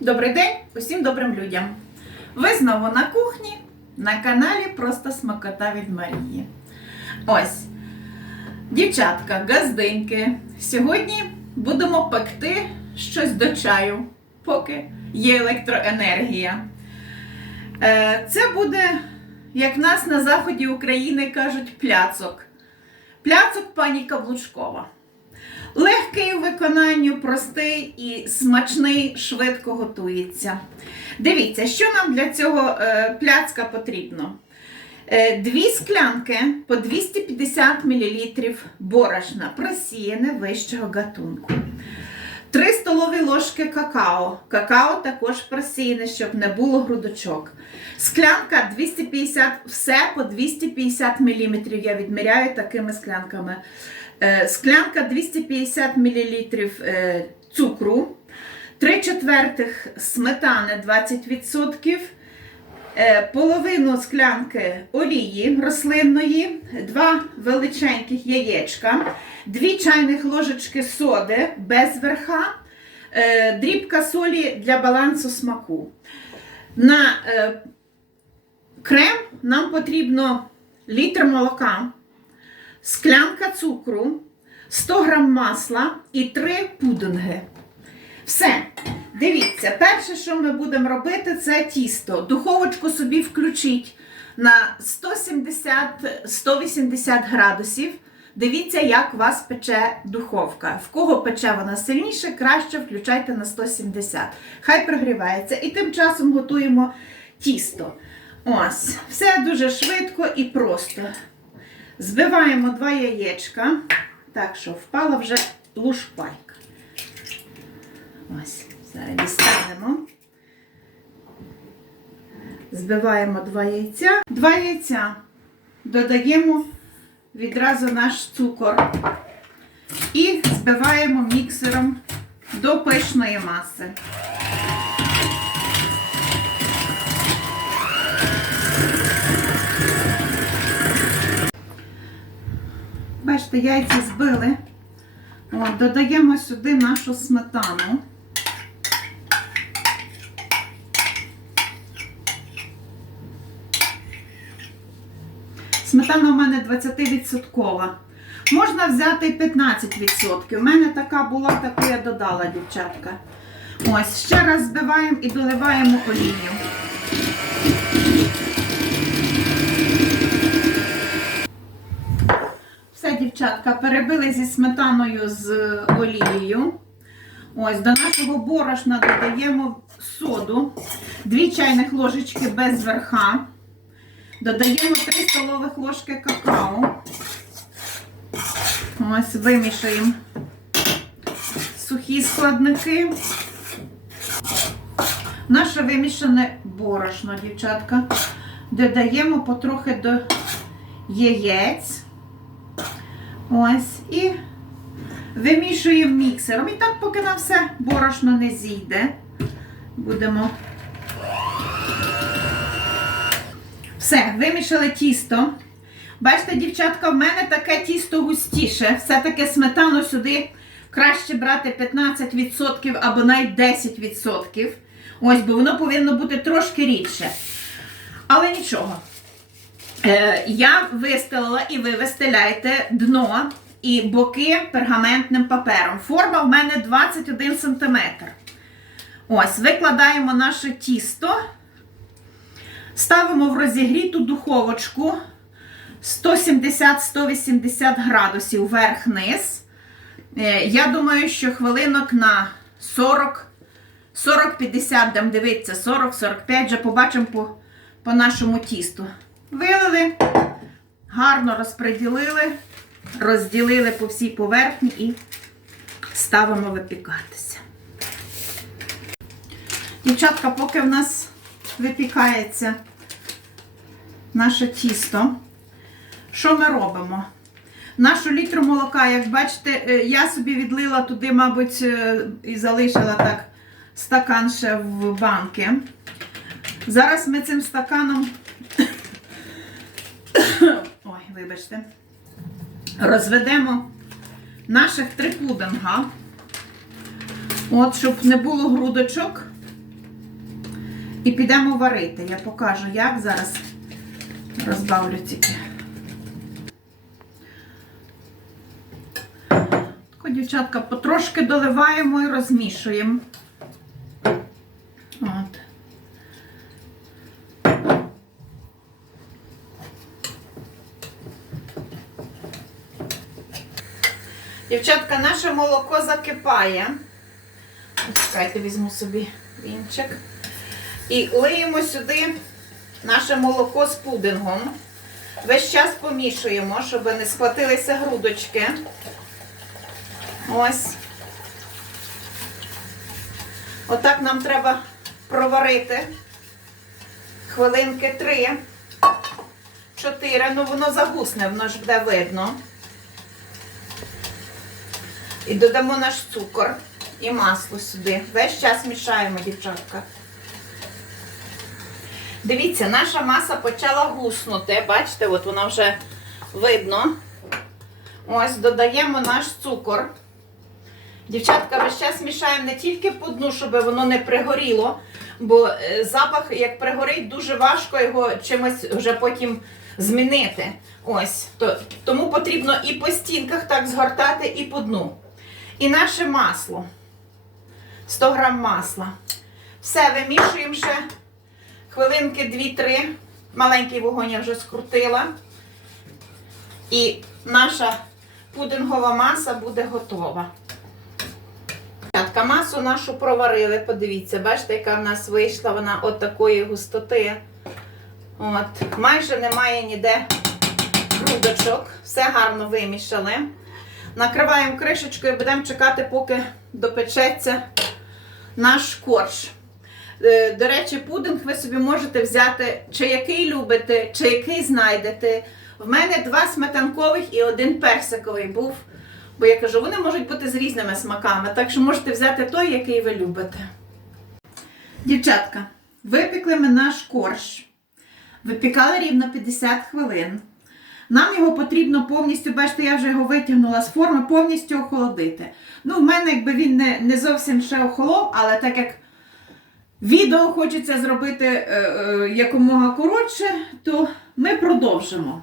Добрий день усім добрим людям. Ви знову на кухні на каналі Просто Смакота від Марії. Ось, дівчатка, газдиньки. Сьогодні будемо пекти щось до чаю, поки є електроенергія. Е, Це буде, як в нас на заході України кажуть, пляцок. Пляцок пані Каблучкова. Легкий у виконанню, простий і смачний, швидко готується. Дивіться, що нам для цього е, пляцка потрібно. Е, Дві склянки по 250 мл борошна, просіяне вищого гатунку. 3 столові ложки какао. Какао також просіяне, щоб не було грудочок. Склянка 250, все по 250 мл. Я відміряю такими склянками. Е, Склянка 250 мл е, цукру, 3 четвертих сметани 20%, е, половину склянки олії рослинної, 2 величеньких яєчка, 2 чайних ложечки соди без верха, дрібка солі для балансу смаку. На крем нам потрібно літр молока склянка цукру, 100 грам масла і 3 пудинги. Все. Дивіться, перше, що ми будемо робити, це тісто. Духовочку собі включіть на 170-180 градусів. Дивіться, як вас пече духовка. В кого пече вона сильніше, краще включайте на 170. Хай прогрівається. І тим часом готуємо тісто. Ось, все дуже швидко і просто. Збиваємо два яєчка. Так що впала вже лушпайка. Ось, зараз дістанемо. Збиваємо два яйця. Два яйця додаємо відразу наш цукор і збиваємо міксером до пишної маси. Бачите, яйця збили. От, додаємо сюди нашу сметану. Сметана у мене 20%. Можна взяти 15%. У мене така була, таку я додала, дівчатка. Ось, ще раз збиваємо і доливаємо олію. Все, дівчатка, перебили зі сметаною з олією. Ось, до нашого борошна додаємо соду, 2 чайних ложечки без верха. Додаємо 3 столових ложки какао. Ось, вимішуємо сухі складники. Наше вимішане борошно, дівчатка. Додаємо потрохи до яєць. Ось, і вимішуємо міксером. І так, поки нам все борошно не зійде, будемо. Все, вимішали тісто. Бачите, дівчатка, в мене таке тісто густіше. Все-таки сметану сюди краще брати 15% або навіть 10%. Ось, бо воно повинно бути трошки рідше. Але нічого. Е, Я вистелила і ви вистеляєте дно і боки пергаментним папером. Форма в мене 21 см. Ось, викладаємо наше тісто, ставимо в розігріту духовочку 170-180 градусів вверх-низ. Е, Я думаю, що хвилинок на 40. 40-50, дам дивитися, 40-45, вже побачимо по, по нашому тісту. Вилили, гарно розподілили, розділили по всій поверхні і ставимо випікатися. Дівчатка, поки в нас випікається наше тісто, що ми робимо? Нашу літру молока, як бачите, е, я собі відлила туди, мабуть, е, і залишила так стакан ще в банки. Зараз ми цим стаканом вибачте. Розведемо наших три пудинга. От, щоб не було грудочок. І підемо варити. Я покажу, як зараз розбавлю тільки. Дівчатка, потрошки доливаємо і розмішуємо. От. Дівчатка, наше молоко закипає. Чекайте, візьму собі вінчик. І лиємо сюди наше молоко з пудингом. Весь час помішуємо, щоб не схватилися грудочки. Ось. Отак нам треба проварити хвилинки три, чотири. Ну воно загусне, воно ж буде видно. І додамо наш цукор і масло сюди. Весь час мішаємо, дівчатка. Дивіться, наша маса почала гуснути. Бачите, от вона вже видно. Ось додаємо наш цукор. Дівчатка, весь час мішаємо не тільки по дну, щоб воно не пригоріло, бо е, запах, як пригорить, дуже важко його чимось вже потім змінити. Ось. То, тому потрібно і по стінках так згортати, і по дну. І наше масло. 100 грам масла. Все, вимішуємо ще хвилинки 2-3. Маленький вогонь я вже скрутила. І наша пудингова маса буде готова. Масу нашу проварили, подивіться, бачите, яка в нас вийшла вона от такої густоти. От, майже немає ніде грудочок. Все гарно вимішали. Накриваємо кришечкою і будемо чекати, поки допечеться наш корж. Е, До речі, пудинг ви собі можете взяти, чи який любите, чи який знайдете. В мене два сметанкових і один персиковий був. Бо я кажу, вони можуть бути з різними смаками, так що можете взяти той, який ви любите. Дівчатка, випекли ми наш корж. Випікали рівно 50 хвилин. Нам його потрібно повністю, бачите, я вже його витягнула з форми, повністю охолодити. Ну, в мене якби він не, не зовсім ще охолов, але так як відео хочеться зробити е, е, якомога коротше, то ми продовжимо.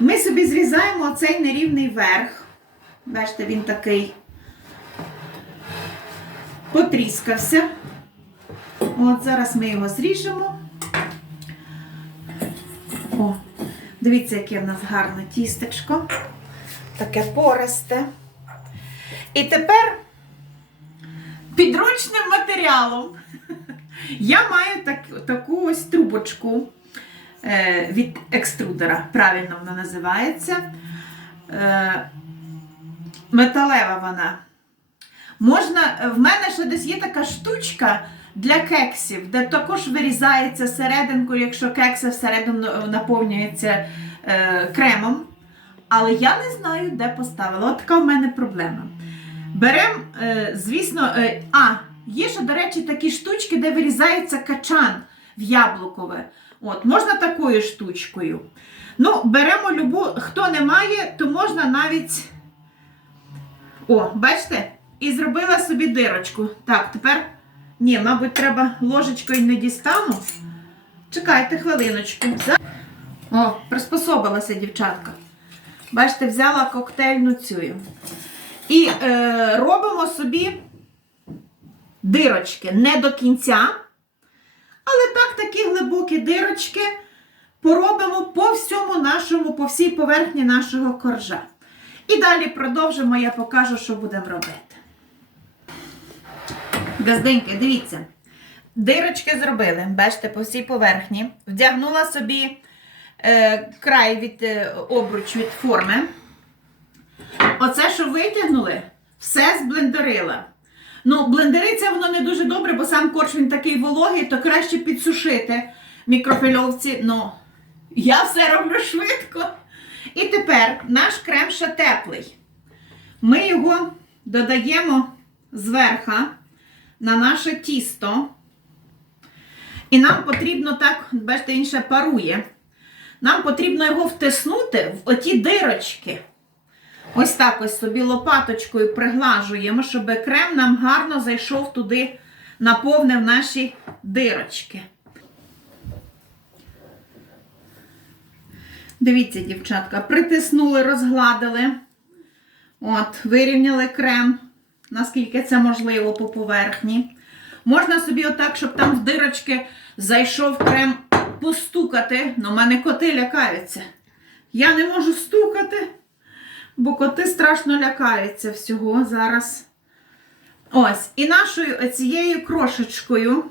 Ми собі зрізаємо цей нерівний верх. Бачите, він такий потріскався. От зараз ми його зріжемо. Дивіться, яке в нас гарне тістечко. Таке пористе. І тепер підручним матеріалом я маю так, таку ось трубочку е, від екструдера. Правильно вона називається. Е, металева вона. Можна, в мене ще десь є така штучка для кексів, де також вирізається серединку, якщо кекси всередину наповнюється е, кремом. Але я не знаю, де поставила. От така в мене проблема. Беремо, е, звісно, е, а, є ще, до речі, такі штучки, де вирізається качан в яблукове. От, можна такою штучкою. Ну, беремо любу, хто не має, то можна навіть. О, бачите? І зробила собі дирочку. Так, тепер. Ні, мабуть, треба ложечкою не дістану. Чекайте хвилиночку. О, приспособилася дівчатка. Бачите, взяла коктейльну цю. І е, робимо собі дирочки не до кінця. Але так, такі глибокі дирочки поробимо по всьому нашому, по всій поверхні нашого коржа. І далі продовжимо, я покажу, що будемо робити. Газденьки, дивіться. Дирочки зробили, бачите, по всій поверхні. Вдягнула собі е, край від е, обруч від форми. Оце, що витягнули, все зблендерила. Ну, блендериться воно не дуже добре, бо сам корж він такий вологий, то краще підсушити мікрофільовці. Ну, я все роблю швидко. І тепер наш крем ще теплий. Ми його додаємо зверху на наше тісто. І нам потрібно так, бачите, інше парує. Нам потрібно його втиснути в оті дирочки. Ось так ось собі лопаточкою приглажуємо, щоб крем нам гарно зайшов туди, наповнив наші дирочки. Дивіться, дівчатка, притиснули, розгладили. От, вирівняли крем наскільки це можливо по поверхні. Можна собі отак, щоб там в дирочки зайшов крем постукати. Ну, мене коти лякаються. Я не можу стукати, бо коти страшно лякаються всього зараз. Ось, і нашою цією крошечкою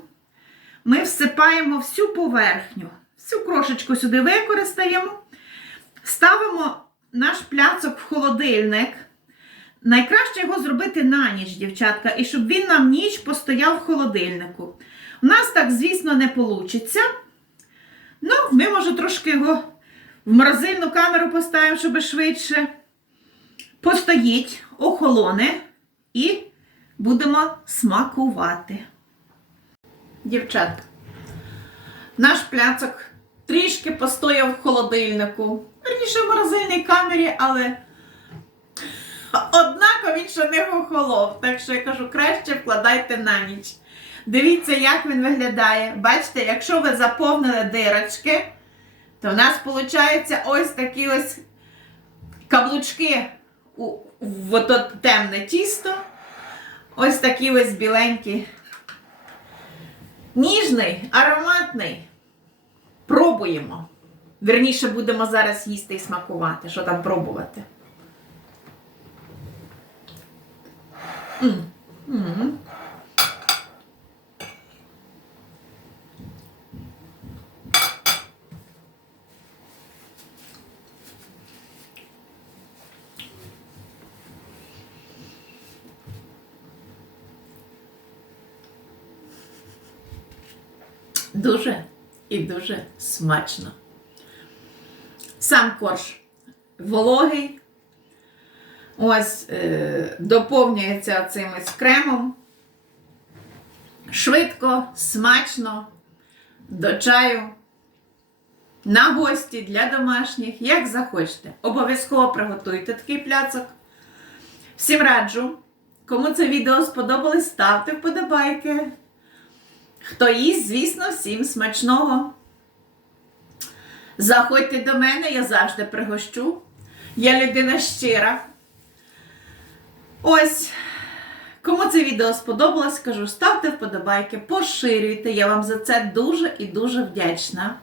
ми всипаємо всю поверхню. Всю крошечку сюди використаємо. Ставимо наш пляцок в холодильник. Найкраще його зробити на ніч, дівчатка, і щоб він нам ніч постояв в холодильнику. У нас так, звісно, не вийде. Ну, ми, може, трошки його в морозильну камеру поставимо, щоб швидше постоїть, охолоне і будемо смакувати. Дівчатка, наш пляцок трішки постояв в холодильнику. Верніше в морозильній камері, але однако він ще не охолов. Так що я кажу, краще вкладайте на ніч. Дивіться, як він виглядає. Бачите, якщо ви заповнили дирочки, то в нас виходить ось такі ось каблучки у, в темне тісто. Ось такі ось біленькі. Ніжний, ароматний. Пробуємо. Верніше будемо зараз їсти і смакувати. Що там пробувати? Дуже і дуже смачно. Сам корж вологий. Ось е, доповнюється цим ось кремом. Швидко, смачно, до чаю, на гості для домашніх, як захочете. Обов'язково приготуйте такий пляцок. Всім раджу. Кому це відео сподобалось, ставте вподобайки. Хто їсть, звісно, всім смачного. Заходьте до мене, я завжди пригощу. Я людина щира. Ось, кому це відео сподобалось, кажу, ставте вподобайки, поширюйте. Я вам за це дуже і дуже вдячна.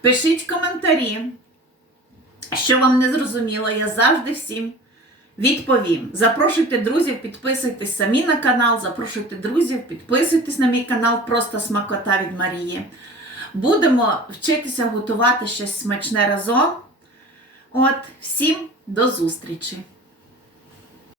Пишіть коментарі, що вам не зрозуміло, я завжди всім відповім. Запрошуйте друзів, підписуйтесь самі на канал, запрошуйте друзів, підписуйтесь на мій канал Просто Смакота від Марії. Будемо вчитися готувати щось смачне разом. От, всім до зустрічі!